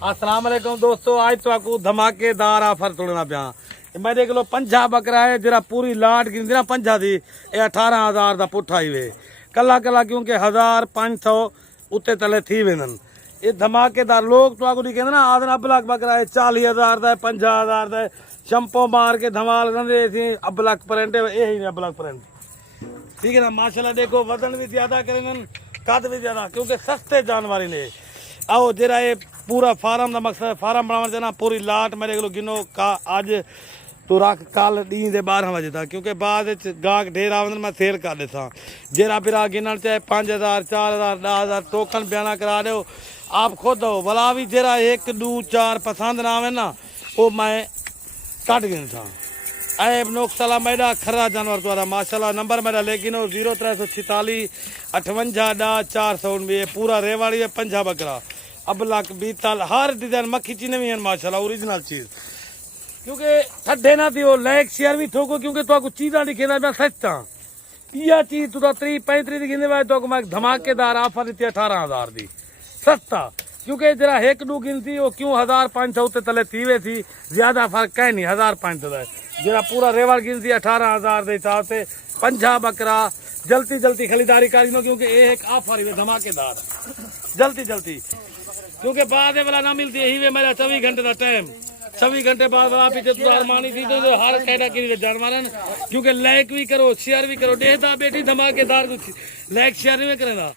अस्सलाम वालेकुम दोस्तों, आज तो आपको धमाकेदार ऑफर तोड़ना पिया। मेरे को पंजा बकरा है जरा पूरी लाट गिनती ना पंजा दी 18,000 का पुठा ही वे कला कला क्योंकि 1,500 उत्ते तले थी वेंदन। ये धमाकेदार लोग तो आपको नहीं कहते ना आदन अबलक बकरा है 40,000 का 50,000 का शंपो मार के धमाल करते थे। अबलक प्रिंट यही नहीं अबलक प्रिंट ठीक है ना। माशाल्लाह देखो वजन भी ज्यादा करेंगे कद भी ज्यादा क्योंकि सस्ते जानवर ने। आओ जरा ये पूरा फार्म का मकसद फार्म बनाने देना पूरी लाट मेरे को गिनो का अज तू रख कल डी दे 12 बजे तक क्योंकि बाद गाहक ढेर आवन मैं सेल कर देता। जरा फिर गिनन चाहे 5,000 4,000 10,000 टोकन बयाना करा दो आप खुद हो भला भी जरा 1 2 4 पसंद ना आवे ना वो मैं कट गिनता। ऐब नोकसला मेरा खरा जानवर तुम्हारा माशाल्लाह। नंबर मेरा लेकिन 0346 58 10 419 पूरा रेवाड़ी है पंजा बकरा अबलक बीतल हर डिजाइन मक्खी चीने भी है माशाल्लाह ओरिजिनल चीज क्योंकि ठंडे ना थी वो लाइक शेयर भी ठोको क्योंकि तो चीज़ा दिखेना मैं सच्चा यह चीज तुदा 30-35 गिने वाले तो मैं धमाकेदार ऑफर दी 18,000 दी सस्ता क्योंकि जरा एक दू गिनती वो क्यों 1,500 उत्ते तले थी थी ज्यादा फर्क कहीं नहीं 1,500 का जरा पूरा रेवड़ गिनती 18,000 के हिसाब से पंजा बकरा जल्दी जल्दी खरीदारी करी लो क्योंकि ये एक ऑफर है धमाकेदार जल्दी जल्दी क्योंकि बाद वाला ना मिलती यही वे मेरा 24 घंटे का टाइम 24 घंटे बाद पीछे अरमानी थी तो हर कैडा की जानवर क्योंकि लाइक भी करो शेयर भी करो देखता बेटी धमाकेदार कुछ लाइक शेयर भी करेगा।